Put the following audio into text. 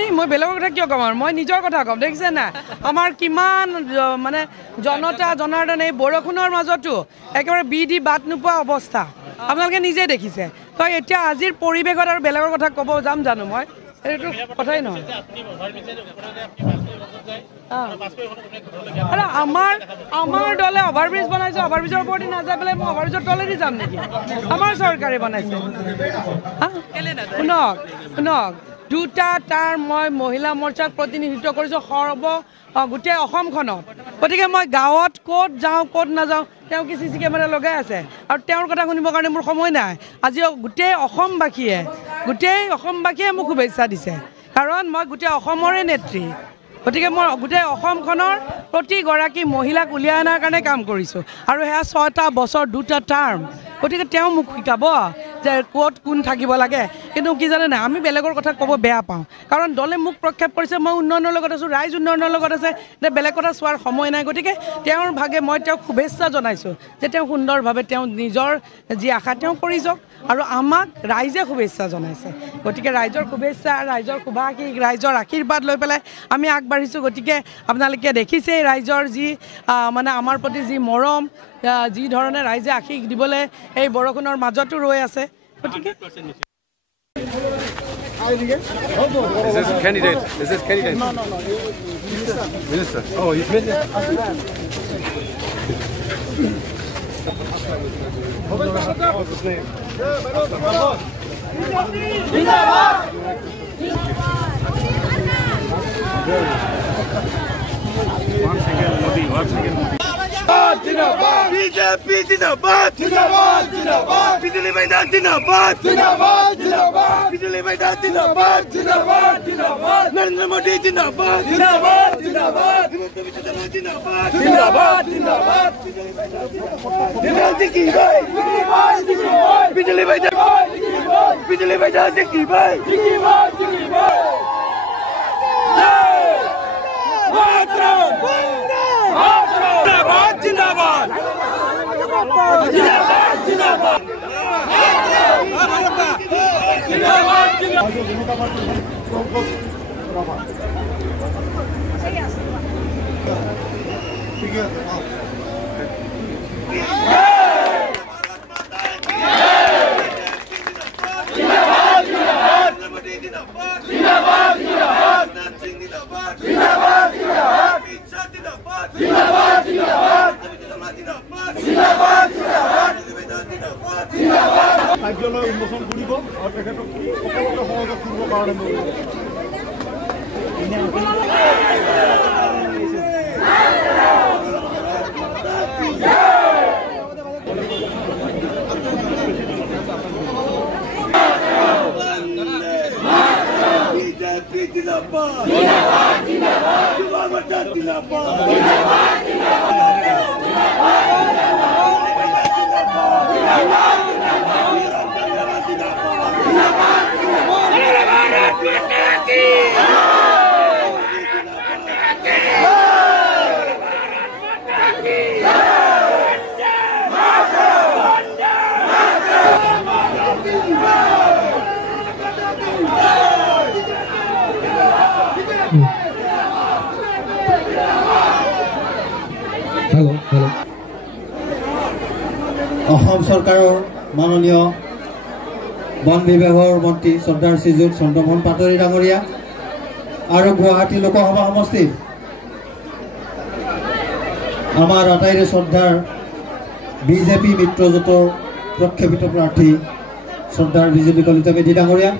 এই মই বেলেগৰ কথা কিয় ক'ম আৰু মই নিজৰ কথা ক'ম দেখিছে না আমাৰ কিমান মানে জনতা জনাৰ্দন এই বৰষুণৰ মাজতো একেবাৰে বিধি বাট নোপোৱা অৱস্থা আপোনালোকে নিজে দেখিছে তো এতিয়া আজিৰ পৰিৱেশত আৰু বেলেগৰ কথা ক'ব যাম জানো মই এইটো কথাই নহয় আৰু আমাৰ দলে অভাৰব্ৰিজ বনাইছে অভাৰব্ৰিজৰ ওপৰতে নাযায় পেলাই মই অভাৰব্ৰিজৰ তলেদি যাম নেকি আমাৰ চৰকাৰে বনাইছে শুনক দুটা তাৰ মই মহিলা মৰ্চাক প্ৰতিনিধিত্ব কৰিছোঁ গোটেই অসমখনত গতিকে মই গাঁৱত ক'ত যাওঁ ক'ত নাযাওঁ তেওঁ কি চি কেমেৰা লগাই আছে আৰু তেওঁৰ কথা শুনিবৰ কাৰণে মোৰ সময় নাই আজি গোটেই অসমবাসীয়ে মোক শুভেচ্ছা দিছে কাৰণ মই গোটেই অসমৰে নেত্ৰী গতিকে মই গোটেই অসমখনৰ প্ৰতিগৰাকী মহিলাক উলিয়াই অনাৰ কাৰণে কাম কৰিছোঁ আৰু সেয়া 6টা বছৰ 2টা টাৰ্ম গতিকে তেওঁ মোক শিকাব যে ক'ত কোন থাকিব লাগে কিন্তু কি জানে নাই আমি বেলেগৰ কথা ক'ব বেয়া পাওঁ কাৰণ দলে মোক প্ৰক্ষেপ কৰিছে মই উন্নয়নৰ লগত আছোঁ ৰাইজ উন্নয়নৰ লগত আছে যে বেলেগ কথা চোৱাৰ সময় নাই গতিকে তেওঁৰ ভাগে মই তেওঁক শুভেচ্ছা জনাইছোঁ যে তেওঁ সুন্দৰভাৱে তেওঁ নিজৰ যি আশা তেওঁ কৰি যাওক আৰু আমাক ৰাইজে শুভেচ্ছা জনাইছে গতিকে ৰাইজৰ শুভেচ্ছা ৰাইজৰ শুভাশীষ ৰাইজৰ আশীৰ্বাদ লৈ পেলাই আমি আগবাঢ়িছোঁ গতিকে আপোনালোকে দেখিছেই ৰাইজৰ যি মানে আমাৰ প্ৰতি যি মৰম যি ধৰণে ৰাইজে আশীষ দিবলৈ এই বৰষুণৰ মাজতো ৰৈ আছে গতিকে Is this candidate? No. Minister. Oh, he's minister. What's his name? Once again, Modi. Zindabad, BJP Zindabad, Bijli Maidan Zindabad, Bijli Maidan Zindabad, Narendra Modi Zindabad, Zindabad, Ziki Bhai, Bijli Maidan Ziki Bhai, Zindabad! কাৰ্যালয় উন্মোচন কৰিব আৰু তেখেতক সকলোকে সহযোগ কৰিবৰ কাৰণে অসম চৰকাৰৰ মাননীয় বন বিভাগৰ মন্ত্ৰী শ্ৰদ্ধাৰ শ্ৰীযুত চন্দ্ৰমোহন পাটোৱাৰী ডাঙৰীয়া আৰু গুৱাহাটী লোকসভা সমষ্টিৰ আমাৰ আটাইৰে শ্ৰদ্ধাৰ বিজেপি মিত্ৰজোঁটৰ প্ৰক্ষেপিত প্ৰাৰ্থী শ্ৰদ্ধাৰ বিজেপি কলিতা মেধি ডাঙৰীয়া